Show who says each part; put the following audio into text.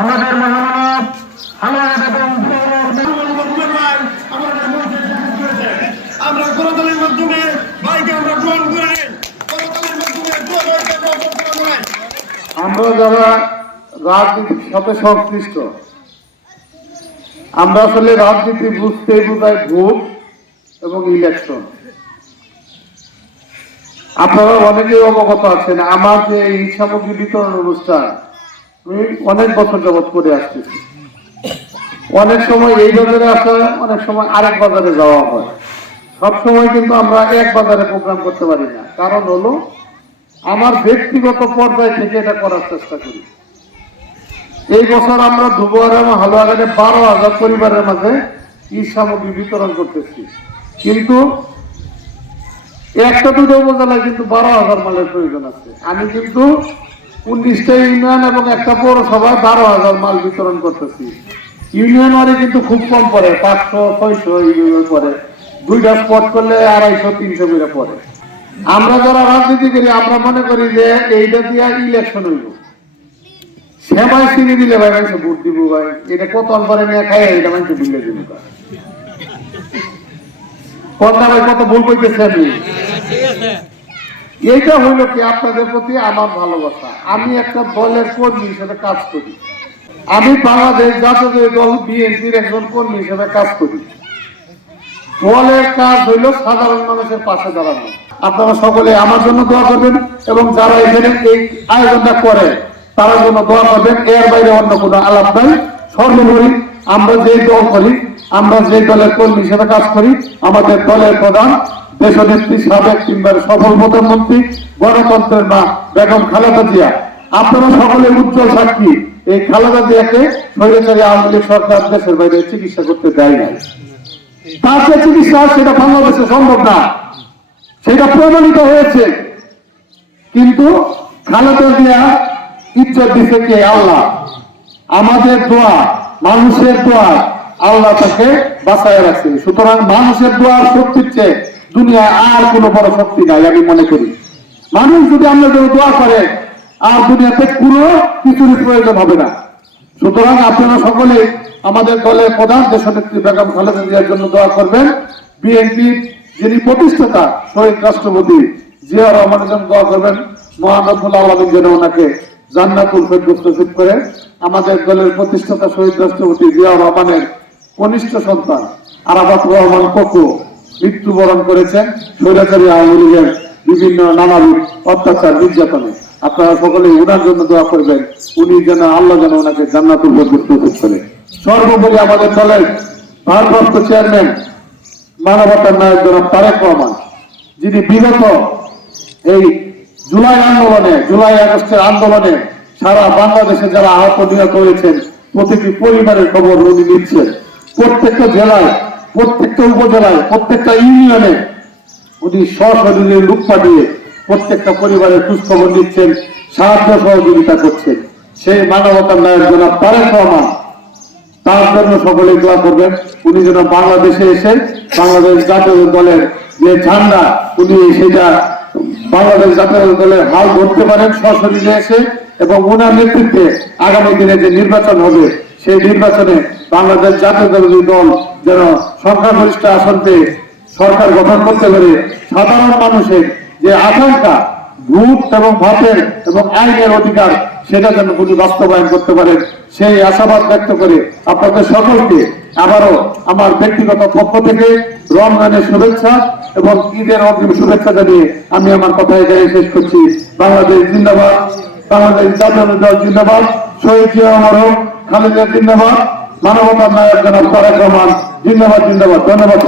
Speaker 1: আমাদের এবং
Speaker 2: আমরা মাধ্যমে ভাইকে আমরা গ্রহণ করে আমরা
Speaker 3: যারা রাজনীতির সাথে সংশ্লিষ্ট, আমরা আসলে রাজনীতি বুঝতে বোঝায় ভোট এবং ইলেকশন আপনারা অনেকেই অবগত আছেন, আমার যে এই সামগ্রী বিতরণ অনুষ্ঠান আমি অনেক বছর যাবৎ করে আসতেছি অনেক সময় এই বাজারে আসা হয়, অনেক সময় আরেক বাজারে যাওয়া হয়। সব সময় কিন্তু আমরা এক বাজারে প্রোগ্রাম করতে পারি না। কারণ হলো আমার ব্যক্তিগত পর্যায় থেকে এটা করার চেষ্টা করি। এই বছর আমরা এবং হালুয়াঘাটে বারো হাজার পরিবারের মাঝে ই সামগ্রী বিতরণ করতেছি। কিন্তু একটা দুটো উপজেলায় কিন্তু বারো হাজার মালের প্রয়োজন আছে। আমি কিন্তু উনিশটা ইউনিয়ন এবং একটা পৌরসভায় বারো হাজার মাল বিতরণ করতেছি। ইউনিয়ন ওয়ারে কিন্তু খুব কম পড়ে, পাঁচশো, ছয়শো ইউনিয়ন পড়ে। দুইটা স্পট করলে আড়াইশো, তিনশো করে পড়ে। আমরা যারা রাজনীতি করি, আমরা মনে করি যে এইটা দিয়ে ইলেকশন হইব। সেমাই চিনি দিলে ভাই মানুষ ভোট দিব ভাই। এটা কত পরে নিয়ে খাই এটা মানুষ ভুলে দিব কথা ভাই কত ভুল করতেছে আমি এইটা হইল কি আপনাদের প্রতি আমার ভালোবাসা। আমি একটা দলের কর্মী হিসেবে কাজ করি। আমি বাংলাদেশ জাতীয় দল বিএনপির একজন কর্মী হিসেবে কাজ করি। দলের কাজ হইল সাধারণ মানুষের পাশে দাঁড়ানো। আপনারা সকলে আমার জন্য দোয়া করবেন এবং যারা এখানে এই আয়োজনটা করে, তার জন্য দোয়া করবেন। এর বাইরে অন্য কোনো আলাপ নাই। সর্বোপরি আমরা যে দল করি, আমরা যে দলের কর্মী হিসেবে কাজ করি, আমাদের দলের প্রধান দেশ দেশনেত্রী, সাবেক কিংবা সফল প্রধানমন্ত্রী, গণতন্ত্রের মা বেগম খালেদা জিয়া। আপনারা সকলে উজ্জ্বল সাক্ষী, এই খালেদা জিয়াকে আওয়ামী লীগ সরকার দেশের বাইরে চিকিৎসা করতে দেয় নাই। তার যে চিকিৎসা, সেটা বাংলাদেশে সম্ভব না। সেটা প্রমাণিত হয়েছে। কিন্তু খালেদা জিয়া ইজ্জত দিছে কে? আল্লাহ। আমাদের দোয়া মানুষের দোয়া আল্লাহ তাকে বাঁচায় রাখছে। সুতরাং মানুষের দোয়ার শক্তির চেয়ে দুনিয়ায় আর কোনো বড় শক্তি নাই আমি মনে করি। মানুষ যদি আমরা জন্য দোয়া করে, আর দুনিয়াতে কোনো কিছুর প্রয়োজন হবে না। সুতরাং আপনারা সকলে আমাদের দলের প্রধান দেশনেত্রী বেগম খালেদা জিয়ার জন্য দোয়া করবেন। বিএনপি যিনি প্রতিষ্ঠাতা, শহীদ রাষ্ট্রপতি জিয়া রহমানের জন্য দোয়া করবেন। মহানবুল আলমিন যেন ওনাকে জান্নাতুল ফেরদৌস নসিব করে আমাদের দলের প্রতিষ্ঠাতা শহীদ রাষ্ট্রপতি জিয়া রহমানের কনিষ্ঠ সন্তান আরাফাত রহমান কোকো মৃত্যুবরণ করেছেন স্বৈরাচারী আওয়ামী লীগের বিভিন্ন নানাবিধ অত্যাচার নির্যাতনে। আপনারা সকলে উনার জন্য দোয়া করবেন, উনি যেন আল্লাহ যেন ওনাকে জান্নাতুল ফেরদৌস করে। সর্বোপরি আমাদের দলের ভারপ্রাপ্ত চেয়ারম্যান মানবতার নায়ক জনাব তারেক রহমান, যিনি বিগত এই জুলাই আন্দোলনে, জুলাই আগস্টের আন্দোলনে সারা বাংলাদেশে যারা আহত নিহত হয়েছেন, প্রতিটি পরিবারের খবর উনি নিচ্ছেন। প্রত্যেকটা জেলায়, প্রত্যেকটা উপজেলায়, প্রত্যেকটা ইউনিয়নে উনি সশরীরে লুক পাঠিয়ে প্রত্যেকটা পরিবারের খোঁজখবর নিচ্ছেন, সাহায্য সহযোগিতা করছেন। সেই মানবতার নায়ক জনাব তারেক রহমান, তার জন্য সকলে দোয়া করবেন, উনি যেন বাংলাদেশে এসে বাংলাদেশ জাতীয় দলের যে ঝান্ডা, উনি সেটা বাংলাদেশ জাতীয় দলের হাল ধরতে পারেন, সশরীরে এসে। এবং ওনার নেতৃত্বে আগামী দিনে যে নির্বাচন হবে, সেই নির্বাচনে বাংলাদেশ জাতীয় দলের দল যেন সংখ্যাগরিষ্ঠ আসন পেয়ে সরকার গঠন করতে পারে, সাধারণ মানুষের যে আকাঙ্ক্ষা, ভোট এবং ভাতের এবং আইনের অধিকার, সেটা যেন উনি বাস্তবায়ন করতে পারেন, সেই আশাবাদ ব্যক্ত করে আপনাদের সকলকে আবারও আমার ব্যক্তিগত পক্ষ থেকে রমজানের শুভেচ্ছা এবং ঈদের অগ্রিম শুভেচ্ছা জানিয়ে আমি আমার কথা এখানে শেষ করছি। বাংলাদেশ জিন্দাবাদ। বাংলাদেশ জাতীয় দল জিন্দাবাদ। শহীদ জিয়া মরহম খালেদা জিন্দাবাদ। মানবতার নায়ক জনাব তারেক রহমান, জিন্দাবাদ জিন্দাবাদ। ধন্যবাদ